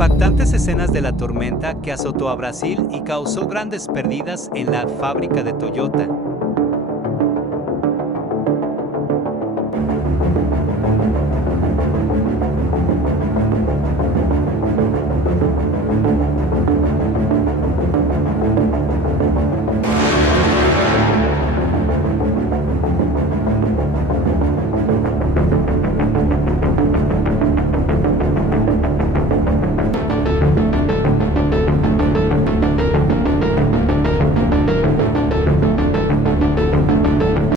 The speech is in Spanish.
Impactantes escenas de la tormenta que azotó a Brasil y causó grandes pérdidas en la fábrica de Toyota.